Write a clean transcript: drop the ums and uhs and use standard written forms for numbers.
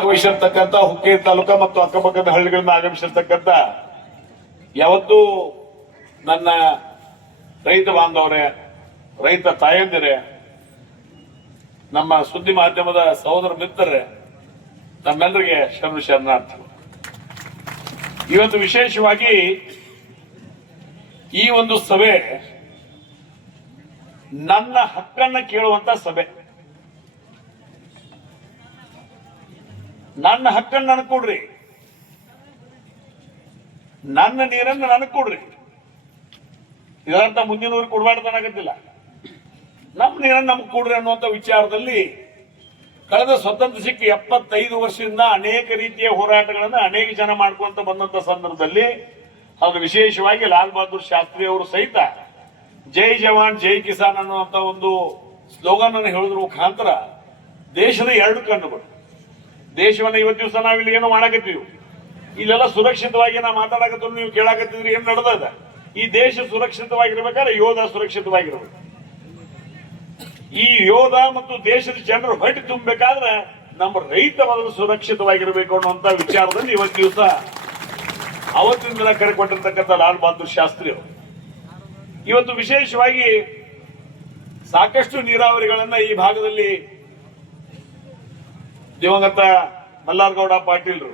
ಆಗಮಿಸಿರ್ತಕ್ಕಂಥ ಹುಕ್ಕೇರಿ ತಾಲೂಕಾ ಮತ್ತು ಅಕ್ಕಪಕ್ಕದ ಹಳ್ಳಿಗಳಿಂದ ಆಗಮಿಸಿರ್ತಕ್ಕಂಥ ಯಾವತ್ತೂ ನನ್ನ ರೈತ ಬಾಂಧವರೇ, ರೈತ ತಾಯಂದಿರೇ, ನಮ್ಮ ಸುದ್ದಿ ಮಾಧ್ಯಮದ ಸಹೋದರ ಮಿತ್ರರೇ, ನಮ್ಮೆಲ್ಲರಿಗೆ ಶರಣಾರ್ಥಿ. ಇವತ್ತು ವಿಶೇಷವಾಗಿ ಈ ಒಂದು ಸಭೆ ನನ್ನ ಹಕ್ಕನ್ನ ಕೇಳುವಂತ ಸಭೆ. ನನ್ನ ಹಕ್ಕನ್ನು ನನಗೆ ಕೊಡ್ರಿ, ನನ್ನ ನೀರನ್ನು ನನಗೆ ಕೊಡ್ರಿ. ಇದರಂತ ಮುಂದಿನವ್ರಿಗೆ ಕೊಡಬಾರ್ದನಾಗತ್ತಿಲ್ಲ, ನಮ್ಮ ನೀರನ್ನು ನಮ್ಗೆ ಕೊಡ್ರಿ ಅನ್ನುವಂಥ ವಿಚಾರದಲ್ಲಿ ಕಳೆದ ಸ್ವತಂತ್ರ ಸಿಕ್ಕ 75 ವರ್ಷದಿಂದ ಅನೇಕ ರೀತಿಯ ಹೋರಾಟಗಳನ್ನು ಅನೇಕ ಜನ ಮಾಡ್ಕೊಂತ ಬಂದಂತ ಸಂದರ್ಭದಲ್ಲಿ ಅದು ವಿಶೇಷವಾಗಿ ಲಾಲ್ ಬಹದ್ದೂರ್ ಶಾಸ್ತ್ರಿ ಅವರು ಸಹಿತ ಜೈ ಜವಾನ್ ಜೈ ಕಿಸಾನ್ ಅನ್ನುವಂತ ಒಂದು ಸ್ಲೋಗನ್ ಅನ್ನು ಹೇಳೋದ್ರ ಮುಖಾಂತರ ದೇಶದ 2 ಕಣ್ಣುಗಳು, ದೇಶವನ್ನ ಇವತ್ತು ದಿವಸ ನಾವಿಲ್ಲಿ ಏನೋ ಮಾಡಕತ್ತೀವಿ, ಇಲ್ಲೆಲ್ಲ ಸುರಕ್ಷಿತವಾಗಿ ನಾ ಮಾತಾಡಕತ್ತೀವಿ, ನೀವು ಕೇಳಾಕತ್ತಿದ್ರಿ ಏನ್ ನಡೆದ. ಈ ದೇಶ ಸುರಕ್ಷಿತವಾಗಿರ್ಬೇಕಾದ್ರೆ ಯೋಧ ಸುರಕ್ಷಿತವಾಗಿರ್ಬೇಕು. ಈ ಯೋಧ ಮತ್ತು ದೇಶದ ಜನರು ಹೊಟ್ಟೆ ತುಂಬಬೇಕಾದ್ರೆ ನಮ್ಮ ರೈತ ಮೊದಲು ಸುರಕ್ಷಿತವಾಗಿರ್ಬೇಕು ಅನ್ನುವಂತ ವಿಚಾರದಲ್ಲಿ ಇವತ್ತು ದಿವಸ ಅವತ್ತಿನ ದಿನ ಕರೆಕೊಟ್ಟಿರ್ತಕ್ಕಂಥ ಲಾಲ್ ಬಹದ್ದೂರ್ ಶಾಸ್ತ್ರಿ ಅವರು ಇವತ್ತು ವಿಶೇಷವಾಗಿ ಸಾಕಷ್ಟು ನೀರಾವರಿಗಳನ್ನ ಈ ಭಾಗದಲ್ಲಿ ದಿವಂಗತ ಮಲ್ಲಾರಗೌಡ ಪಾಟೀಲ್ರು